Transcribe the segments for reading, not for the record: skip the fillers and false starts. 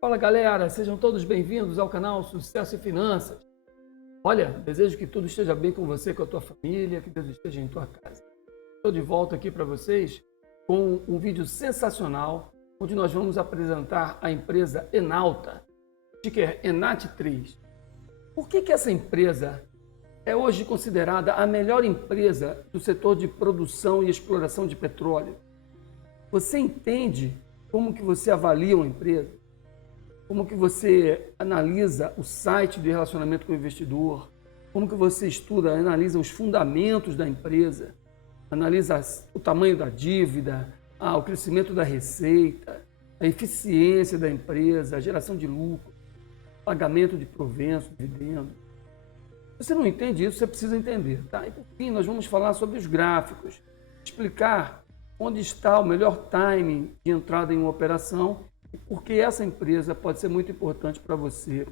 Fala galera, sejam todos bem-vindos ao canal Sucesso e Finanças. Olha, desejo que tudo esteja bem com você, com a tua família, que Deus esteja em tua casa. Estou de volta aqui para vocês com um vídeo sensacional, onde nós vamos apresentar a empresa Enauta, ticker ENAT3. Por que essa empresa é hoje considerada a melhor empresa do setor de produção e exploração de petróleo? Você entende como que você avalia uma empresa? Como que você analisa o site de relacionamento com o investidor? Como que você estuda, analisa os fundamentos da empresa? Analisa o tamanho da dívida, o crescimento da receita, a eficiência da empresa, a geração de lucro, pagamento de proventos, dividendos. Se você não entende isso, você precisa entender, tá? E por fim, nós vamos falar sobre os gráficos, explicar onde está o melhor timing de entrada em uma operação, porque essa empresa pode ser muito importante para você,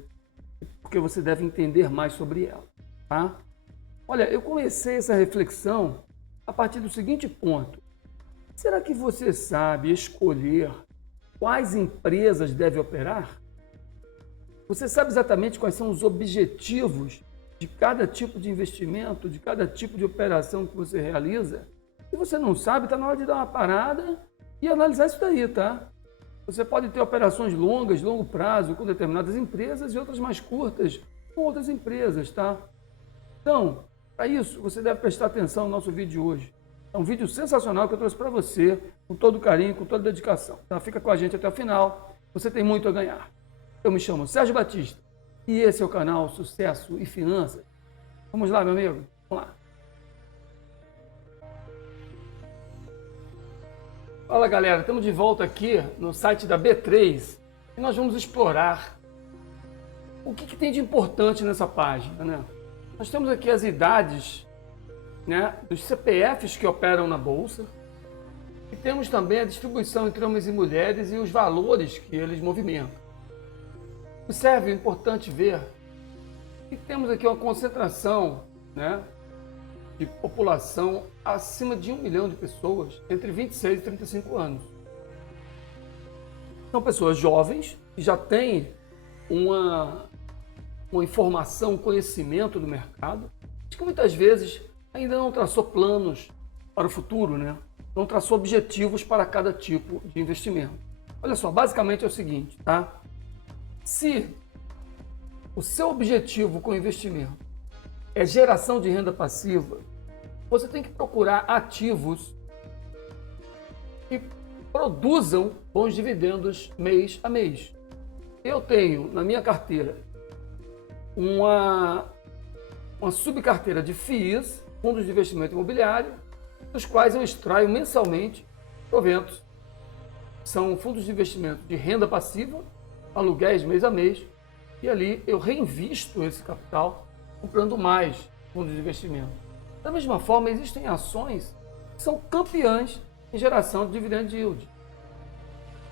porque você deve entender mais sobre ela, tá? Olha, eu comecei essa reflexão a partir do seguinte ponto. Será que você sabe escolher quais empresas deve operar? Você sabe exatamente quais são os objetivos de cada tipo de investimento, de cada tipo de operação que você realiza? Se você não sabe, está na hora de dar uma parada e analisar isso daí, tá? Você pode ter operações longas, longo prazo, com determinadas empresas e outras mais curtas com outras empresas, tá? Então, para isso, você deve prestar atenção no nosso vídeo de hoje. É um vídeo sensacional que eu trouxe para você, com todo carinho, com toda dedicação. Tá? Fica com a gente até o final, você tem muito a ganhar. Eu me chamo Sérgio Batista e esse é o canal Sucesso e Finanças. Vamos lá, meu amigo? Vamos lá. Fala galera, estamos de volta aqui no site da B3 e nós vamos explorar o que tem de importante nessa página, né? Nós temos aqui as idades, né, dos CPFs que operam na bolsa e temos também a distribuição entre homens e mulheres e os valores que eles movimentam. Observe, é importante ver que temos aqui uma concentração, né, de população acima de 1 milhão de pessoas entre 26 e 35 anos. São pessoas jovens que já têm uma informação, um conhecimento do mercado, mas que muitas vezes ainda não traçou planos para o futuro, né? Não traçou objetivos para cada tipo de investimento. Olha só, basicamente é o seguinte, tá? Se o seu objetivo com o investimento é geração de renda passiva, você tem que procurar ativos que produzam bons dividendos mês a mês. Eu tenho na minha carteira uma subcarteira de FIIs, fundos de investimento imobiliário, dos quais eu extraio mensalmente proventos. São fundos de investimento de renda passiva, aluguéis mês a mês, e ali eu reinvisto esse capital comprando mais fundos de investimento. Da mesma forma, existem ações que são campeãs em geração de dividend yield.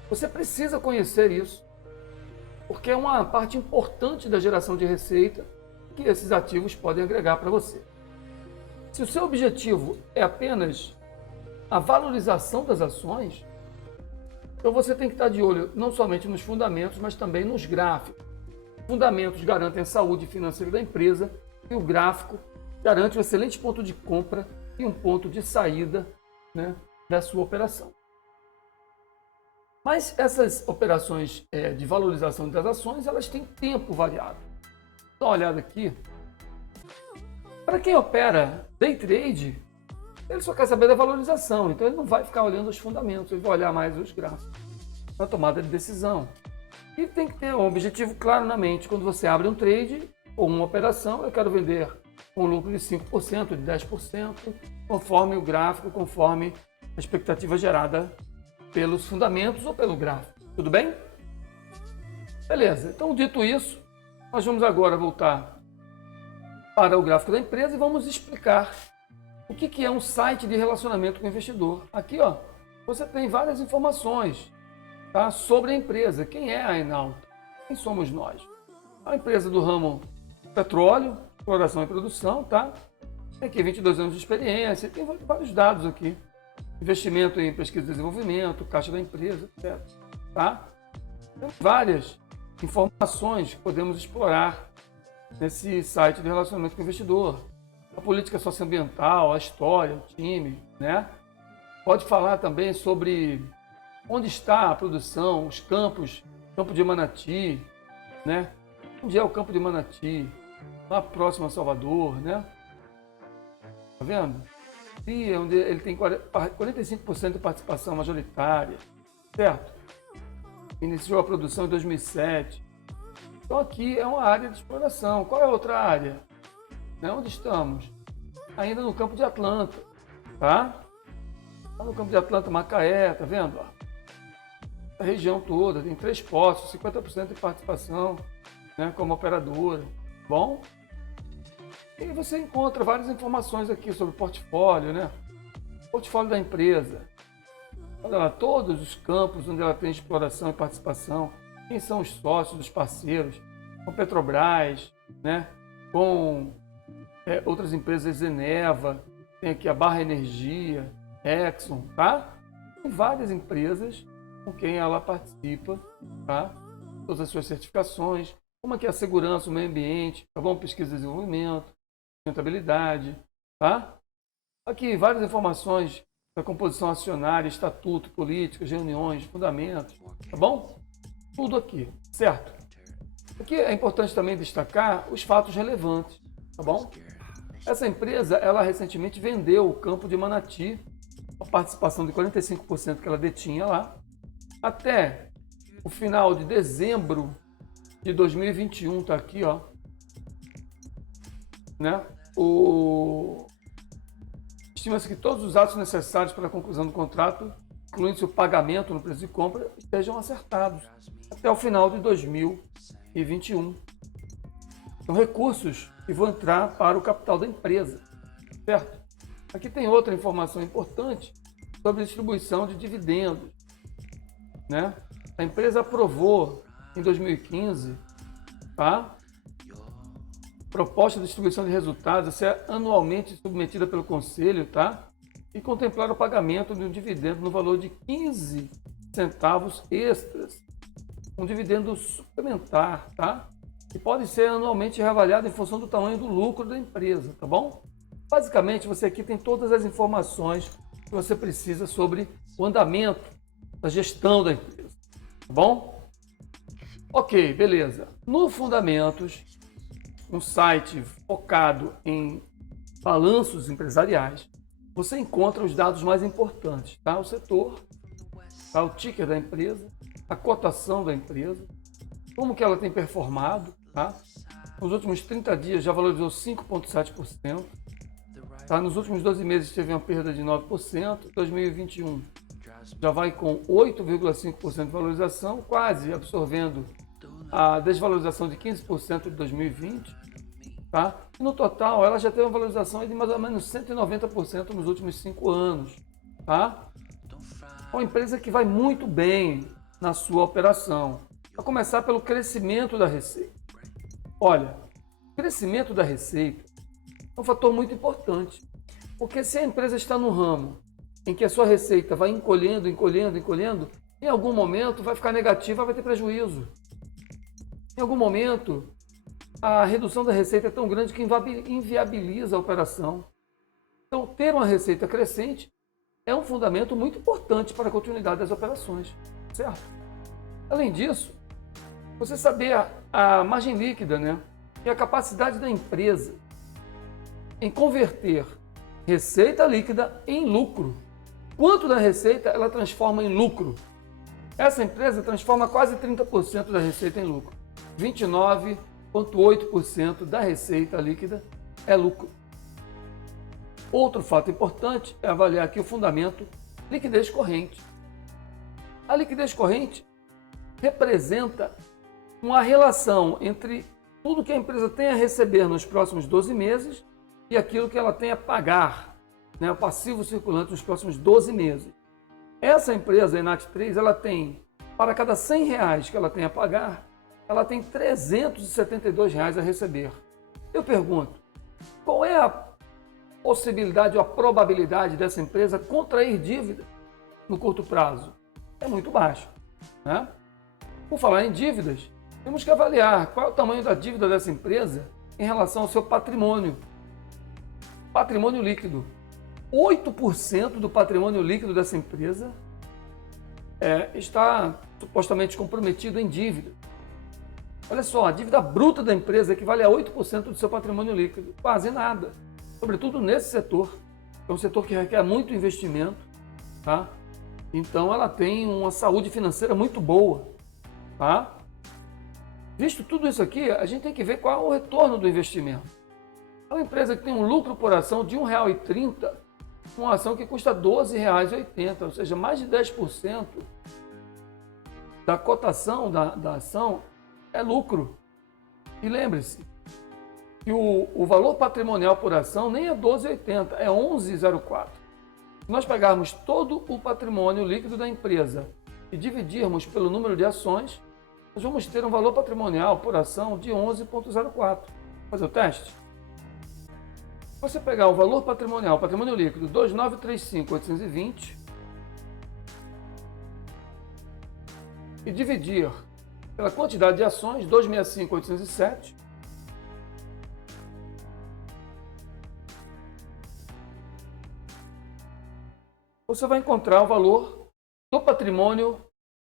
Você precisa conhecer isso, porque é uma parte importante da geração de receita que esses ativos podem agregar para você. Se o seu objetivo é apenas a valorização das ações, então você tem que estar de olho não somente nos fundamentos, mas também nos gráficos. Fundamentos garantem a saúde financeira da empresa e o gráfico garante um excelente ponto de compra e um ponto de saída, né, da sua operação. Mas essas operações de valorização das ações, elas têm tempo variado. Dá uma olhada aqui. Para quem opera day trade, ele só quer saber da valorização, então ele não vai ficar olhando os fundamentos, ele vai olhar mais os gráficos na tomada de decisão. E tem que ter um objetivo claro na mente. Quando você abre um trade ou uma operação, eu quero vender com lucro de 5%, de 10%, conforme o gráfico, conforme a expectativa gerada pelos fundamentos ou pelo gráfico. Tudo bem? Beleza. Então, dito isso, nós vamos agora voltar para o gráfico da empresa e vamos explicar o que é um site de relacionamento com o investidor. Aqui, ó, você tem várias informações, tá, sobre a empresa. Quem é a Enauta? Quem somos nós? A empresa do ramo petróleo, exploração e produção, tá? Tem aqui 22 anos de experiência, tem vários dados aqui. Investimento em pesquisa e desenvolvimento, caixa da empresa, etc. Tá? Tem várias informações que podemos explorar nesse site de relacionamento com o investidor. A política socioambiental, a história, o time, né? Pode falar também sobre onde está a produção, os campos, campo de Manati, né? Onde é o campo de Manati? Lá próximo a Salvador, né? Tá vendo? E onde ele tem 45% de participação majoritária, certo? Iniciou a produção em 2007. Então aqui é uma área de exploração. Qual é a outra área? Né? Onde estamos? Ainda no campo de Atlanta, tá? Lá no campo de Atlanta, Macaé, tá vendo? A região toda, tem 3 poços, 50% de participação, né, como operadora. Bom? E você encontra várias informações aqui sobre o portfólio, né? Portfólio da empresa. Olha lá, todos os campos onde ela tem exploração e participação, quem são os sócios, os parceiros, com Petrobras, né? Com outras empresas, Zeneva, tem aqui a Barra Energia, Exxon, tá? Tem várias empresas com quem ela participa, tá? Todas as suas certificações, como aqui a segurança, o meio ambiente, tá bom? Pesquisa e desenvolvimento, sustentabilidade, tá? Aqui várias informações da composição acionária, estatuto, políticas, reuniões, fundamentos, tá bom? Tudo aqui, certo? Aqui é importante também destacar os fatos relevantes, tá bom? Essa empresa, ela recentemente vendeu o campo de Manati, a participação de 45% que ela detinha lá, até o final de dezembro de 2021, tá aqui, ó, né? Estima-se que todos os atos necessários para a conclusão do contrato, incluindo-se o pagamento no preço de compra, estejam acertados até o final de 2021. São recursos que vão entrar para o capital da empresa, certo? Aqui tem outra informação importante sobre a distribuição de dividendos, né? A empresa aprovou em 2015, tá? Proposta de distribuição de resultados a ser anualmente submetida pelo Conselho, tá? E contemplar o pagamento de um dividendo no valor de 15 centavos extras, um dividendo suplementar, tá? Que pode ser anualmente reavaliado em função do tamanho do lucro da empresa, tá bom? Basicamente, você aqui tem todas as informações que você precisa sobre o andamento da gestão da empresa, tá bom? Ok, beleza. No Fundamentos, um site focado em balanços empresariais, você encontra os dados mais importantes, tá? O setor, tá? O ticker da empresa, a cotação da empresa, como que ela tem performado, tá? Nos últimos 30 dias já valorizou 5,7%, tá? Nos últimos 12 meses teve uma perda de 9%, 2021 já vai com 8,5% de valorização, quase absorvendo a desvalorização de 15% de 2020, tá? E no total, ela já teve uma valorização de mais ou menos 190% nos últimos 5 anos, tá? É uma empresa que vai muito bem na sua operação. A começar pelo crescimento da receita. Olha, o crescimento da receita é um fator muito importante, porque se a empresa está no ramo em que a sua receita vai encolhendo, em algum momento vai ficar negativa, vai ter prejuízo. Em algum momento, a redução da receita é tão grande que inviabiliza a operação. Então, ter uma receita crescente é um fundamento muito importante para a continuidade das operações, certo? Além disso, você saber a margem líquida, né? E a capacidade da empresa em converter receita líquida em lucro. Quanto da receita ela transforma em lucro? Essa empresa transforma quase 30% da receita em lucro. 29,8% da receita líquida é lucro. Outro fato importante é avaliar aqui o fundamento liquidez corrente. A liquidez corrente representa uma relação entre tudo que a empresa tem a receber nos próximos 12 meses e aquilo que ela tem a pagar, né, o passivo circulante nos próximos 12 meses. Essa empresa, a Enat3, ela tem, para cada R$100 que ela tem a pagar, ela tem R$372 a receber. Eu pergunto, qual é a possibilidade ou a probabilidade dessa empresa contrair dívida no curto prazo? É muito baixa, né? Por falar em dívidas, temos que avaliar qual é o tamanho da dívida dessa empresa em relação ao seu patrimônio. Patrimônio líquido. 8% do patrimônio líquido dessa empresa está supostamente comprometido em dívida. Olha só, a dívida bruta da empresa equivale a 8% do seu patrimônio líquido. Quase nada. Sobretudo nesse setor. É um setor que requer muito investimento, tá? Então ela tem uma saúde financeira muito boa, tá? Visto tudo isso aqui, a gente tem que ver qual é o retorno do investimento. É uma empresa que tem um lucro por ação de R$ 1,30, uma ação que custa R$ 12,80, ou seja, mais de 10% da cotação da ação é lucro. E lembre-se que o valor patrimonial por ação nem é 12,80, é 11,04. Se nós pegarmos todo o patrimônio líquido da empresa e dividirmos pelo número de ações, nós vamos ter um valor patrimonial por ação de 11,04. Fazer o teste? Se você pegar o valor patrimonial, patrimônio líquido, 2.935.820 e dividir pela quantidade de ações, 265.807, você vai encontrar o valor do patrimônio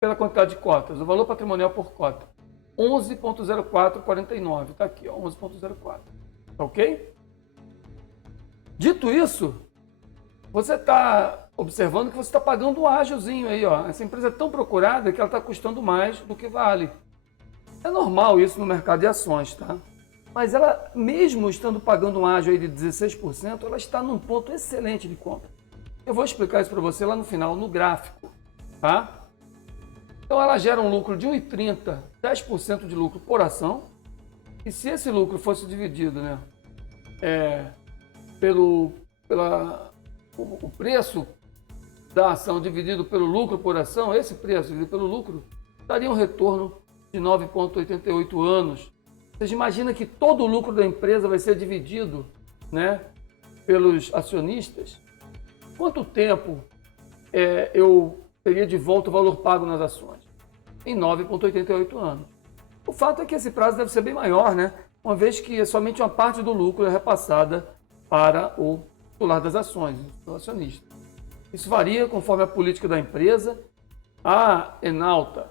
pela quantidade de cotas, o valor patrimonial por cota, 11,0449, está aqui, 11,04, tá ok? Dito isso, você está observando que você está pagando um ágiozinho aí, ó. Essa empresa é tão procurada que ela está custando mais do que vale. É normal isso no mercado de ações, tá? Mas ela, mesmo estando pagando um ágio aí de 16%, ela está num ponto excelente de compra. Eu vou explicar isso para você lá no final, no gráfico, tá? Então ela gera um lucro de 1,30, 10% de lucro por ação. E se esse lucro fosse dividido, né, o preço da ação dividido pelo lucro por ação, esse preço dividido pelo lucro, daria um retorno de 9,88 anos. Você imagina que todo o lucro da empresa vai ser dividido, né, pelos acionistas? Quanto tempo eu teria de volta o valor pago nas ações? Em 9,88 anos. O fato é que esse prazo deve ser bem maior, né? Uma vez que somente uma parte do lucro é repassada para o titular das ações, o acionista. Isso varia conforme a política da empresa. A Enalta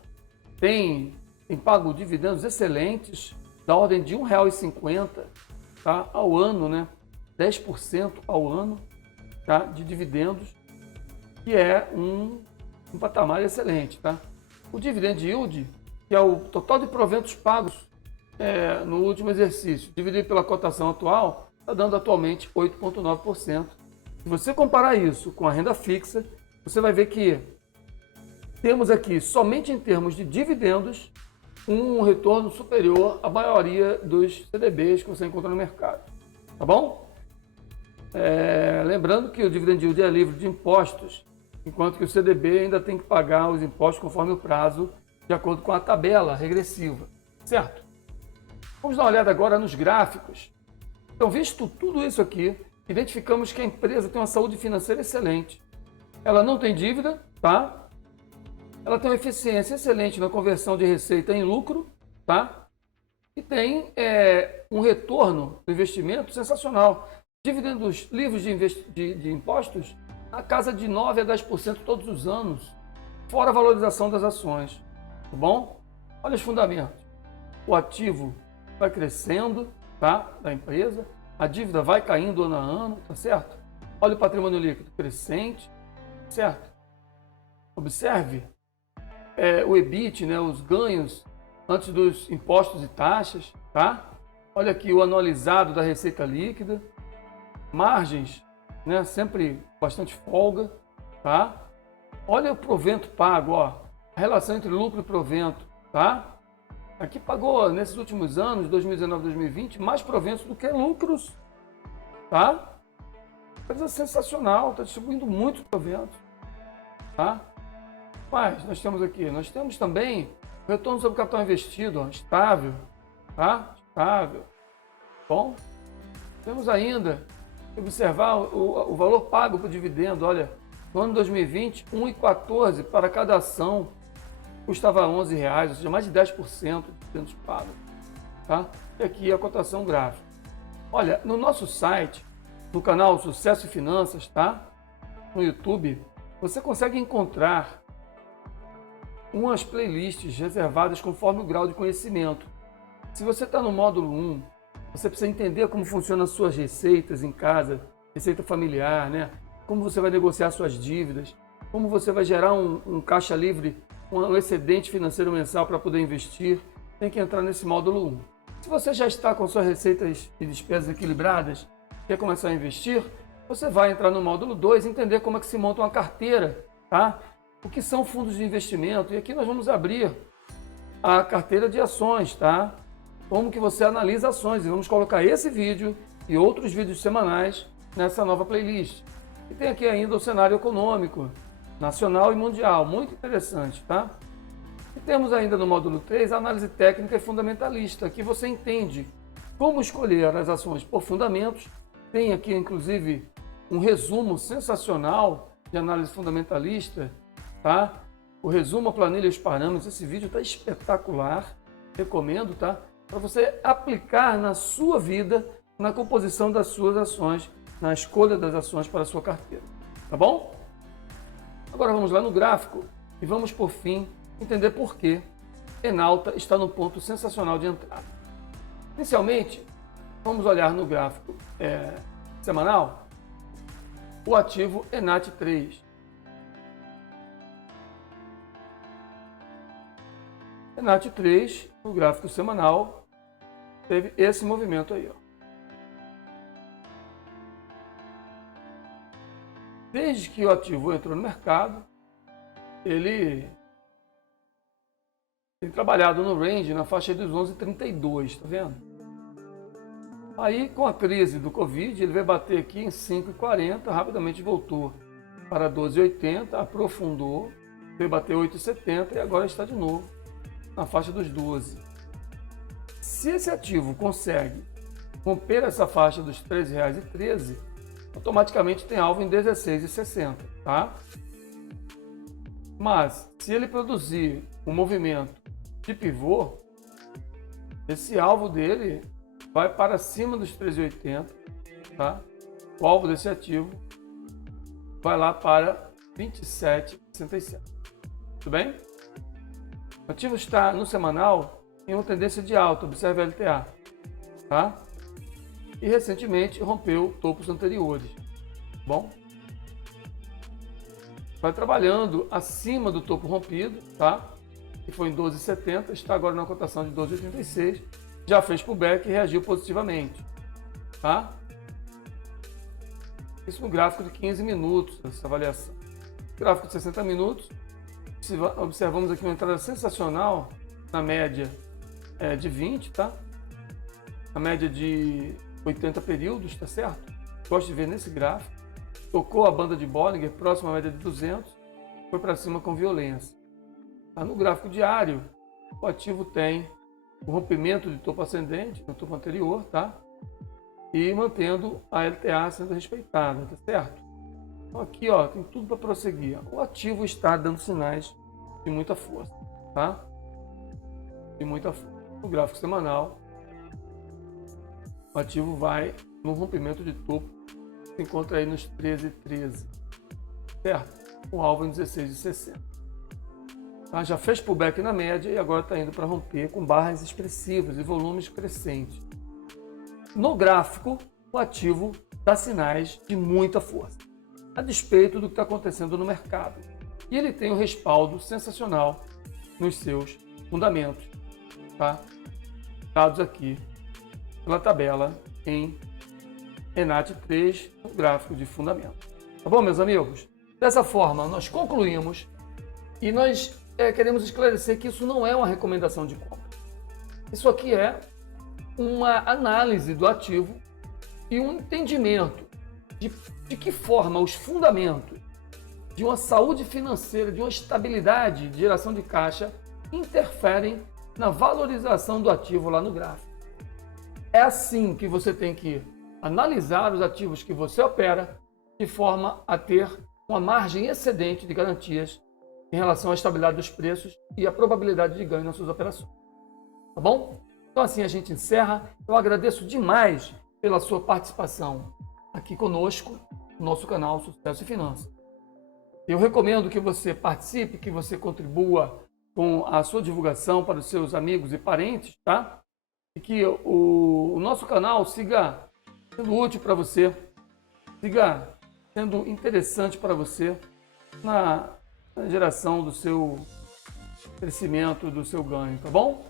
tem pago dividendos excelentes, da ordem de R$ 1,50, tá, ao ano, né? 10% ao ano, tá, de dividendos, que é um patamar excelente, tá? O dividend yield, que é o total de proventos pagos no último exercício, dividido pela cotação atual, está dando atualmente 8,9%. Se você comparar isso com a renda fixa, você vai ver que temos aqui, somente em termos de dividendos, um retorno superior à maioria dos CDBs que você encontra no mercado. Tá bom? Lembrando que o dividend yield é livre de impostos, enquanto que o CDB ainda tem que pagar os impostos conforme o prazo, de acordo com a tabela regressiva, certo? Vamos dar uma olhada agora nos gráficos. Então, visto tudo isso aqui, identificamos que a empresa tem uma saúde financeira excelente. Ela não tem dívida, tá? Ela tem uma eficiência excelente na conversão de receita em lucro, tá? E tem um retorno do investimento sensacional. Dividendos livres de impostos na casa de 9 a 10% todos os anos, fora a valorização das ações, tá bom? Olha os fundamentos. O ativo vai crescendo, tá, da empresa, a dívida vai caindo ano a ano, tá certo? Olha o patrimônio líquido crescente, certo? Observe o EBIT, né, os ganhos antes dos impostos e taxas, tá? Olha aqui o anualizado da receita líquida, margens, né, sempre bastante folga, tá? Olha o provento pago, ó, a relação entre lucro e provento, tá? Aqui pagou, nesses últimos anos, 2019 e 2020, mais proventos do que lucros, tá? Coisa sensacional, está distribuindo muitos proventos, tá? Mas nós temos aqui, nós temos também retorno sobre capital investido, ó, estável, tá? Estável. Bom, temos ainda que observar o valor pago por dividendo. Olha, no ano 2020, R$ 1,14 para cada ação, custava R$ 11,00, ou seja, mais de 10% de dividendos pagos. Tá? E aqui a cotação gráfica. Olha, no nosso site, no canal Sucesso e Finanças, tá? No YouTube, você consegue encontrar umas playlists reservadas conforme o grau de conhecimento. Se você está no módulo 1, você precisa entender como funcionam as suas receitas em casa, receita familiar, né? Como você vai negociar suas dívidas, como você vai gerar um caixa livre, um excedente financeiro mensal para poder investir, tem que entrar nesse módulo 1. Se você já está com suas receitas e despesas equilibradas, quer começar a investir, você vai entrar no módulo 2 e entender como é que se monta uma carteira, tá? O que são fundos de investimento. E aqui nós vamos abrir a carteira de ações, tá? Como que você analisa ações. E vamos colocar esse vídeo e outros vídeos semanais nessa nova playlist. E tem aqui ainda o cenário econômico, nacional e mundial. Muito interessante, tá? E temos ainda no módulo 3 a análise técnica e fundamentalista. Aqui você entende como escolher as ações por fundamentos. Tem aqui, inclusive, um resumo sensacional de análise fundamentalista, tá? O resumo, a planilha e os parâmetros. Esse vídeo está espetacular, recomendo, tá? Para você aplicar na sua vida, na composição das suas ações, na escolha das ações para a sua carteira, tá bom? Agora vamos lá no gráfico e vamos, por fim, entender por que Enalta está no ponto sensacional de entrada. Inicialmente, vamos olhar no gráfico semanal o ativo ENAT3. ENAT3, no gráfico semanal, teve esse movimento aí, ó. Desde que o ativo entrou no mercado, ele tem trabalhado no range, na faixa dos 11,32, tá vendo? Aí, com a crise do Covid, ele veio bater aqui em 5,40, rapidamente voltou para 12,80, aprofundou, veio bater 8,70 e agora está de novo na faixa dos 12. Se esse ativo consegue romper essa faixa dos R$ 13,13, automaticamente tem alvo em R$ 16,60, tá? Mas, se ele produzir um movimento de pivô, esse alvo dele vai para cima dos 13,80, tá? O alvo desse ativo vai lá para 27,67. Tudo bem? O ativo está no semanal em uma tendência de alta, observe a LTA, tá? E recentemente rompeu topos anteriores. Bom, vai trabalhando acima do topo rompido, tá? Que foi em 12,70, está agora na cotação de 12,86. Já fez pullback e reagiu positivamente, tá? Isso no gráfico de 15 minutos, essa avaliação. Gráfico de 60 minutos, observamos aqui uma entrada sensacional na média de 20, tá? A média de 80 períodos, tá certo? Gosto de ver nesse gráfico. Tocou a banda de Bollinger, próxima à média de 200, foi para cima com violência. Tá? No gráfico diário, o ativo tem o rompimento de topo ascendente, no topo anterior, tá? E mantendo a LTA sendo respeitada, tá certo? Então aqui, ó, tem tudo para prosseguir. O ativo está dando sinais de muita força, tá? De muita força. No gráfico semanal, o ativo vai no rompimento de topo, se encontra aí nos 13,13, certo? O alvo em 16,60. Tá? Já fez pullback na média e agora está indo para romper com barras expressivas e volumes crescentes. No gráfico, o ativo dá sinais de muita força, a despeito do que está acontecendo no mercado. E ele tem um respaldo sensacional nos seus fundamentos, tá? Dados aqui pela tabela em ENAT3, no gráfico de fundamento. Tá bom, meus amigos? Dessa forma, nós concluímos e nós queremos esclarecer que isso não é uma recomendação de compra. Isso aqui é uma análise do ativo e um entendimento de que forma os fundamentos de uma saúde financeira, de uma estabilidade de geração de caixa interferem na valorização do ativo lá no gráfico. É assim que você tem que analisar os ativos que você opera de forma a ter uma margem excedente de garantias em relação à estabilidade dos preços e a probabilidade de ganho nas suas operações. Tá bom? Então assim a gente encerra. Eu agradeço demais pela sua participação aqui conosco no nosso canal Sucesso e Finanças. Eu recomendo que você participe, que você contribua com a sua divulgação para os seus amigos e parentes, tá? E que o nosso canal siga sendo útil para você, siga sendo interessante para você na geração do seu crescimento, do seu ganho, tá bom?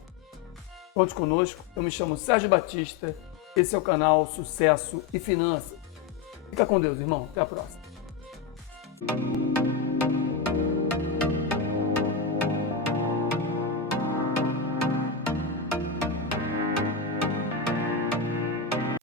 Conte conosco. Eu me chamo Sérgio Batista. Esse é o canal Sucesso e Finanças. Fica com Deus, irmão. Até a próxima.